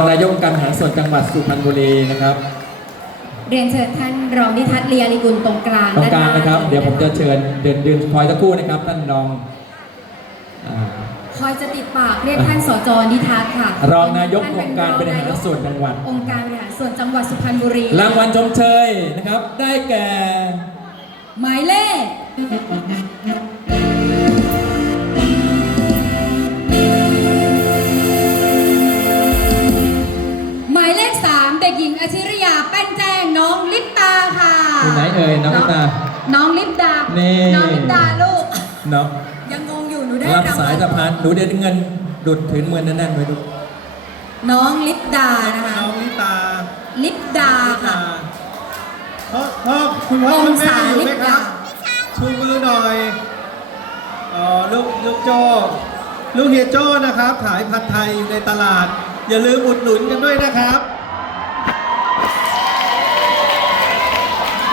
นายกองค์การบริหารส่วนจังหวัดสุพรรณบุรีนะครับ เรียนเชิญท่านรองนิทัศน์เลียริกุลตรงกลางตรงกลางนะครับด้าหเดี๋ยวผมจะเชิญเดินเดินคอยสักครู่นะครับ ท่านรองอ่าคอยจะติดปากเรียกท่านสจนิทัศน์ค่ะ รองนายกท่องค์การบริหารส่วนจังหวัด องค์การบริหารส่วนจังหวัดสุพรรณบุรี รางวัลชมเชยนะครับ ได้แก่ หมายเลข เอ่ยน้องลิปตา น้องลิปดา นี่ น้องลิปดาลูก เนาะยังงงอยู่หนูได้รับงวัลสายสะพานหนูเดินเงินดุดถือเงินแน่นๆไว้ดูน้องลิปดานะคะ น้องลิตาลิปดาค่ะพ่อพ่อคุณพ่ออคุงณแม่ศาอยู่ลิไหมปคดารับชูมือหน่อยอ๋อลูกลูกโจ้ลูกเฮียโจ้นะครับ ขายผัดไทยอยู่ในตลาด อย่าลืมอุดหนุนกันด้วยนะครับ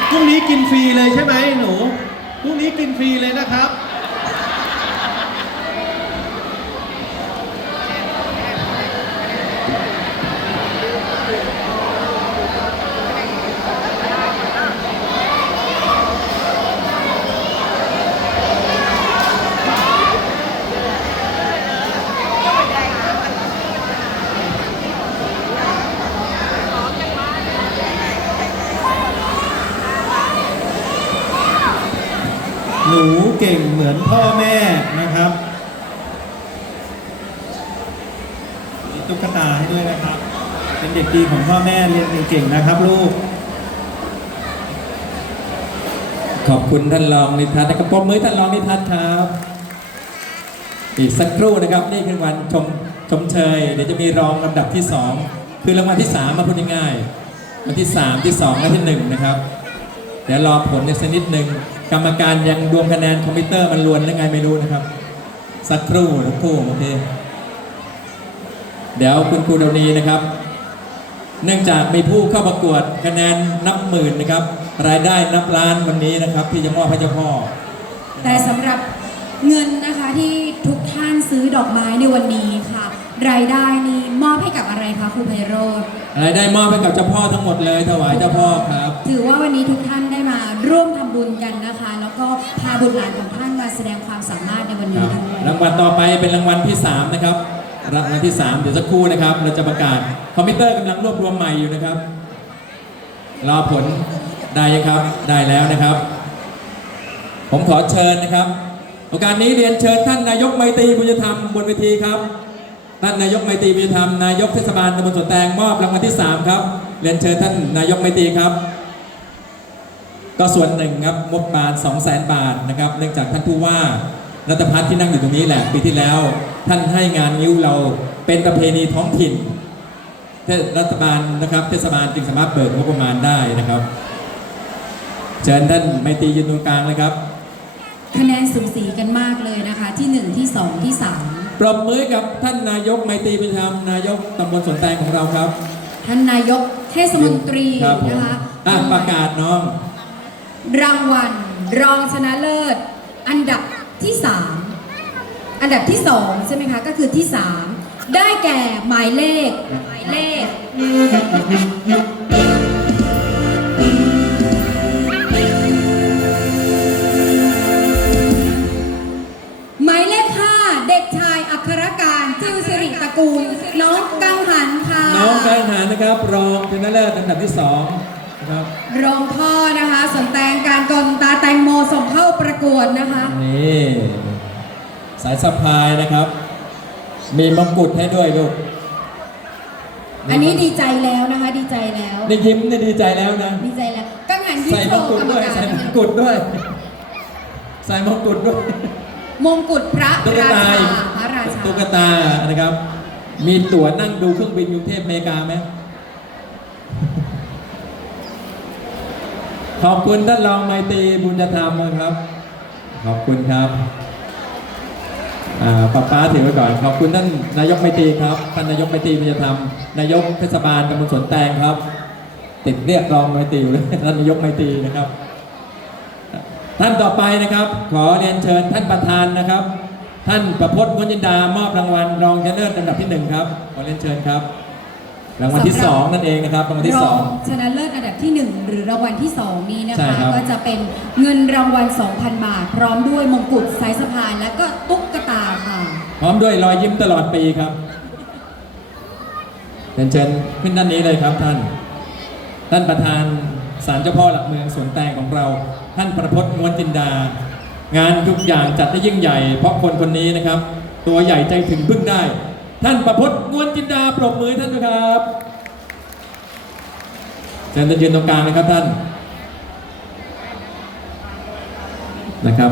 พรุ่งนี้กินฟรีเลยใช่ไหมหนูพรุ่งนี้กินฟรีเลยนะครับ หนู เก่งเหมือนพ่อแม่นะครับมีตุ๊กตาให้ด้วยนะครับ เป็นเด็กดีของพ่อแม่เรียนเก่งๆนะครับลูก ขอบคุณท่านรองนิทัศน์นะครับปรบมือท่านรองนิทัศน์ครับอีกสักครู่นะครับนี่คือวันชมชมเชยเดี๋ยวจะมีรองลำดับที่สองคือรางวัลที่สามมาพูดง่ายๆวันที่สามที่สองและที่หนึ่งนะครับ เดี๋ยวรอผลในสักนิดหนึ่ง กรรมการยังรวมคะแนนคอมพิวเตอร์มันรวนยังไงไม่รู้นะครับ สักครู่สักครู่โอเค เดี๋ยวคุณครูดาวนีนะครับ เนื่องจากมีผู้เข้าประกวดคะแนนนับหมื่นนะครับ รายได้นับล้านวันนี้นะครับ ที่จะมอบให้เจ้าพ่อ แต่สำหรับเงินนะคะที่ทุกท่านซื้อดอกไม้ในวันนี้ค่ะ รายได้นี้มอบให้กับอะไรคะครูไพโรธรายได้มอบให้กับเจ้าพ่อทั้งหมดเลยถวายเจ้าพ่อครับ ถือว่าวันนี้ทุกท่านได้มา ร่วมทำบุญกันนะคะ แล้วก็พาบุตรหลานของท่านมาแสดงความสามารถในวันคนี้รับด้วย รางวัลต่อไปเป็นรางวัลที่ 3 นะครับ รางวัลที่ 3 เดี๋ยวสักครู่นะครับ เราจะประกาศคอมพิวเตอร์กำลังรวบรวมใหม่อยู่นะครับ รอผลได้ยังครับ ได้แล้วนะครับ ผมขอเชิญนะครับ โอกาสนี้เรียนเชิญท่านนายกไมตรีบุญธรรมบนเวทีครับ ท่านนายกไมตรีบุญธรรมนายกเทศบาลตำบลสวนแตงมอบรางวัลที่ 3 ครับ เรียนเชิญท่านนายกไมตรีครับ ก็ส่วนหนึ่งครับงบบาท2 0 0 0 0 0บาทนะครับเนื่องจากท่านผู้ว่ารัตพัฒน์ที่นั่งอยู่ตรงนี้แหละปีที่แล้ว ท่านให้งานนิ้วเราเป็นประเพณีท้องถิ่นเทศรัฐบาลนะครับเทศบาลจึงสามารถเบิกงบประมาณได้นะครับเชิญท่านไมตรียืนตรงกลางเลยครับ คะแนนสูสีกันมากเลยนะคะ ที่หนึ่งที่สองที่สามปรบมือกับท่านนายกไมตรีเป็นธรรมนายกตำบลสวนแตงของเราครับ ท่านนายกเทศมนตรีครับผมนะคะอะประกาศน้อง รางวัล รองชนะเลิศ อันดับที่สามอันดับที่สองใช่ไหมคะ ก็คือที่สามได้แก่หมายเลข หมายเลขหมายเลขห้าเด็กชายอัครการจิวสิริตระกูลน้องกังหันค่ะ น้องการหารนะครับ รองชนะเลิศอันดับที่สอง ครับรองพ่อนะคะสนแตงการกลตาแตงโมส่งเข้าประกวดนะคะ นี่สายสะพายนะครับ มีมงกุฎให้ด้วยลูกอันนี้ดีใจแล้วนะคะ ดีใจแล้วนี่ยิ้มนี่ดีใจแล้วนะ ดีใจแล้วกังหันยิ้มใส่โชมงว์กุฎกรรมด้วย การใส่มนะงคะกุฎด้วย ใส่มงกุฎด้วยมงกุฎพระตุ๊กราตาชาพระราชาตุ๊กตานะครับ มีตั๋วนั่งดูเครื่องบินกรุงเทพอเมริกาไหม ขอบคุณท่านรองไมตรีบุญธรรมนะครับ ขอบคุณครับป้าป้าถือไว้ก่อน ขอบคุณท่านนายกไมตรีครับ ท่านนายกไมตรีบุญธรรม นายกเทศบาลตำบลสวนแตงครับ ติดเรียกรองไมตรีเลยท่านนายกไมตรีนะครับ ท่านต่อไปนะครับ ขอเรียนเชิญท่านประธานนะครับ ท่านประพจน์มนยินดามอบรางวัลรองชนะเลิศอันดับที่หนึ่งครับ ขอเรียนเชิญครับ รางวัลที่สำหรับ2นั่นเองนะครับรางวัลที่รสอองงชนะเลิศอันดับที่ 1 หรือรางวัลที่ 2 นี้นะใช่คะ ครับ ก็จะเป็นเงินรางวัล 2,000 บาท พร้อมด้วยมงกุฎสายสะพานและก็ตุ๊กตาค่ะ พร้อมด้วยรอยยิ้มตลอดปีครับเรียนเชิญขึ้นด้านนี้เลยครับท่าน ท่านประธานศาลเจ้าพ่อหลักเมืองสวนแตงของเรา ท่านประพจน์นวลจินดา งานทุกอย่างจัดได้ยิ่งใหญ่ เพราะคนคนนี้นะครับ ตัวใหญ่ใจถึงพึ่งได้ ท่านประพจน์นวลจินดาปรบมือท่านด้วยครับเชิญท่านยืนตรงกลางนะครับท่านนะครับ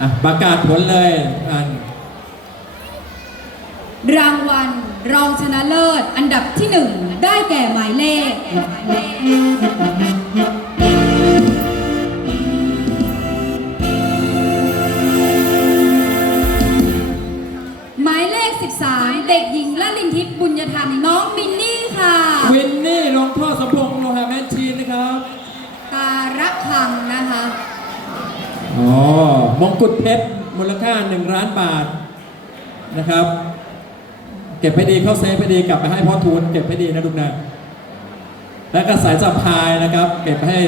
อะประกาศผลเลยอ่านรางวัลรองชนะเลิศ อันดับที่1ได้แก่หมายเลข มงกุฎเพชรมูลค่า 1 ล้านบาทนะครับ เก็บให้ดีเข้าเซฟให้ดีกลับไปให้พ่อทูลเก็บให้ดีนะลูกนะแล้วก็สายสะพายนะครับ เก็บให้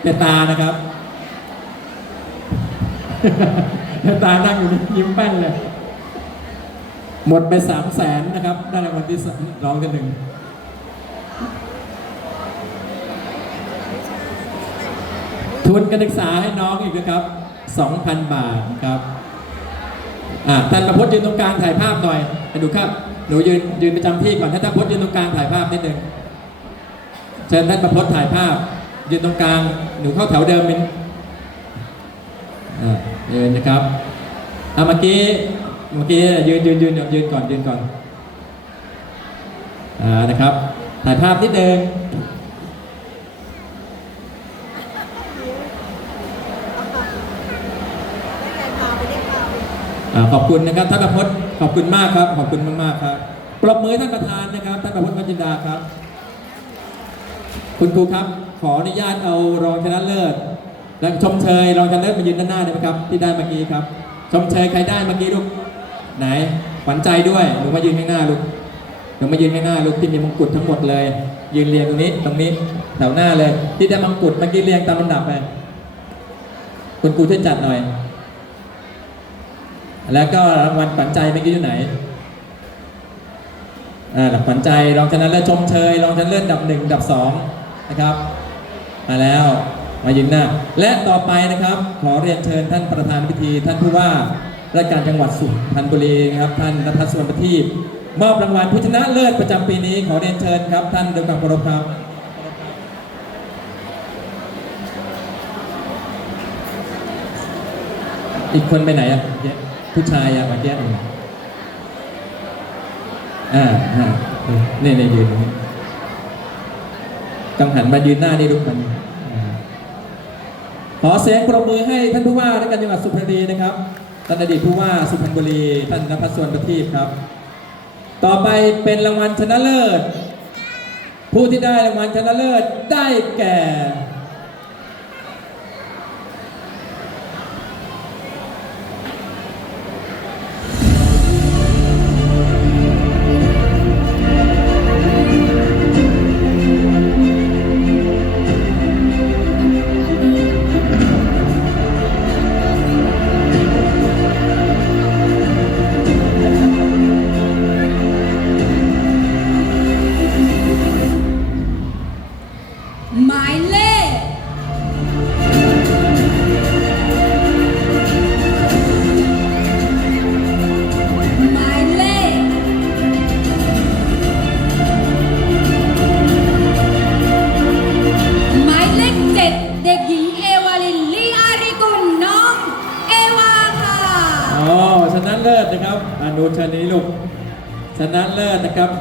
เปตานะครับเปตานั่งอยู่นี่ยิ้มแป้นเลยหมดไปสามแสนนะครับ ได้รางวัลที่สองรองที่หนึ่งทุนการศึกษาให้น้องอีกนะครับ 2,000 บาทครับอ่าท่านประพจน์ยืนตรงกลางถ่ายภาพหน่อยไปดูครับหนูยืนยืนประจำที่ก่อนท่านประพจน์ยืนตรงกลางถ่ายภาพนิดนึงเชิญท่านประพจน์ถ่ายภาพ ยืนตรงกลางหนูเข้าแถวเดิมมินยืนนะครับเอาเมื่อกี้เมื่อกี้ยืนยืนยืนยืนก่อนยืนก่อนอ่านะครับถ่ายภาพนิดนึง ขอบคุณนะครับท่านประพจน์ขอบคุณมากครับ ขอบคุณมากๆครับปรบมือท่านประธานนะครับท่านประพจน์มัจจินดาครับ คุณครูครับ ขออนุญาตเอารองชนะเลิศและชมเชยรองชนะเลิศมายืนด้านหน้าได้ไหมครับ ที่ได้เมื่อกี้ครับ ชมเชยใครได้เมื่อกี้ลูกไหนขวัญใจด้วยหนูมายืนข้างหน้าลูกหนูมายืนข้างหน้าลูกที่มีมงกุฎทั้งหมดเลย ยืนเรียงตรงนี้ตรงนี้แถวหน้าเลย ที่ได้มงกุฎเมื่อกี้เรียงตามลำดับไปคุณครูช่วยจัดหน่อย แล้วก็รางวัลขวัญใจเมื่อกี้อยู่ไหนอ่าขวัญใจรองชนะเลิศชมเชยรองชนะเลิศดับหนึ่งดับสองนะครับมาแล้วมายืนหน้า และต่อไปนะครับ ขอเรียนเชิญท่านประธานพิธี ท่านผู้ว่าราชการจังหวัดสุพรรณบุรีนะครับท่านรัฐสวนประทีปมอบรางวัลผู้ชนะเลิศประจำปีนี้ ขอเรียนเชิญครับ ท่านด้วยความเคารพครับอีกคนไปไหนอะ ผู้ชายอะเมื่อกี้อ่าอ่านี่นี่ยืนตรงนี้กังหันมายืนหน้านี่ลูกมันอ่าขอเสียงปรบมือให้ท่านผู้ว่าราชการจังหวัดสุพรรณบุรีนะครับท่านอดีตผู้ว่าสุพรรณบุรี ท่านนภัสสวนประทีปครับ ต่อไปเป็นรางวัลชนะเลิศ ผู้ที่ได้รางวัลชนะเลิศได้แก่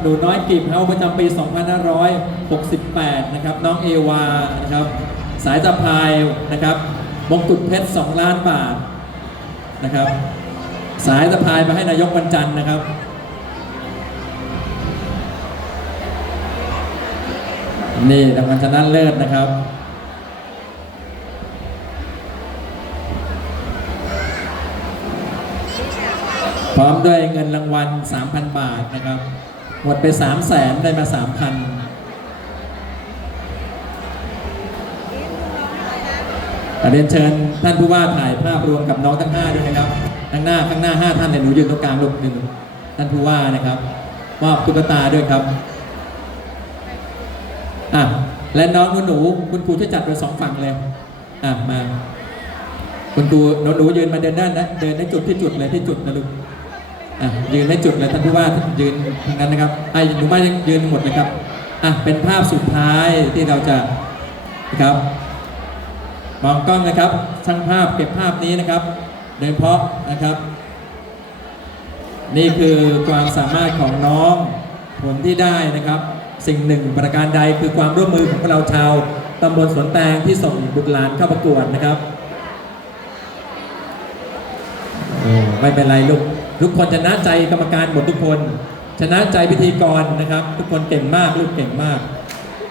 หนูน้อยกีบเฮาประจำปี 2568 นะครับ น้องเอวา นะครับ สายสะพายนะครับ มงกุฎเพชร 2 ล้านบาท นะครับ สายสะพายมาให้นายกวันจันนะครับ นี่รางวัลชนะเลิศนะครับพร้อมด้วยเงินรางวัล 3,000 บาทนะครับ หมดไปสามแสนได้มาสามพันเรียนเชิญท่านผู้ว่าถ่ายภาพรวมกับน้องทั้งห้าด้วยนะครับข้างหน้าข้างหน้าห้าท่านเนี่ยหนูยืนตรงกลางลูกหนึ่งท่านผู้ว่านะครับมอบตุ๊กตาด้วยครับอะและน้องหนูหนูคุณครูจะจัดเป็นสองฝั่งเลยอะมาคุณครูน้องหนูยืนมาเดินด้านนะเดินในจุดที่จุดเลยที่จุดนะลูก อะยืนในจุดเลยท่านผู้ว่ายืนทางนั้นนะครับไอ้หนูมายังยืนหมดเลยครับอะเป็นภาพสุดท้ายที่เราจะนะครับมองกล้องนะครับช่างภาพเก็บภาพนี้นะครับโดยเฉพาะนะครับ นี่คือความสามารถของน้องผลที่ได้นะครับ สิ่งหนึ่งประการใดคือความร่วมมือของพวกเราชาวตำบลสวนแตงที่ส่งบุตรหลานเข้าประกวดนะครับโอ้ไม่เป็นไรลูก ทุกคนชนะใจกรรมการหมดทุกคน ชนะใจพิธีกรนะครับ ทุกคนเก่งมากลูกเก่งมาก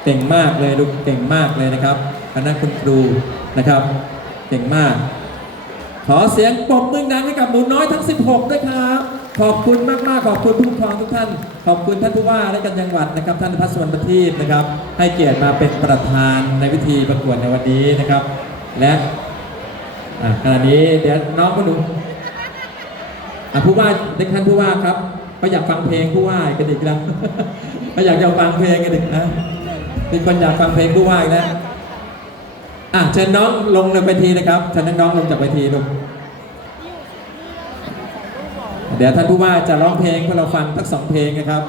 เก่งมากเลยลูกเก่งมากเลยนะครับคณะคุณครูนะครับ เก่งมาก ขอเสียงปรบมือดังให้กับหนูน้อยทั้ง 16 ด้วยครับ ขอบคุณมากๆขอบคุณผู้ปกครองทุกท่าน ขอบคุณท่านผู้ว่าและกันจังหวัดนะครับ ท่านพัศวรรณประทีปนะครับ ให้เกียรติมาเป็นประธานในพิธีประกวดในวันนี้นะครับ และขณะนี้เดี๋ยวน้องก็หนู อะผู้ว่าเด็กท่านผู้ว่าครับก็อยากฟังเพลงผู้ว่ากันอีกแล้วก็อยากจะฟังเพลงกันอีกนะมีคนอยากฟังเพลงผู้ว่าอีกแล้วอะเชิญน้องลงในเวทีนะครับเชิญน้องๆลงจากเวทีลงเดี๋ยวท่านผู้ว่าจะร้องเพลงให้เราฟังทั้งสองเพลงนะครับ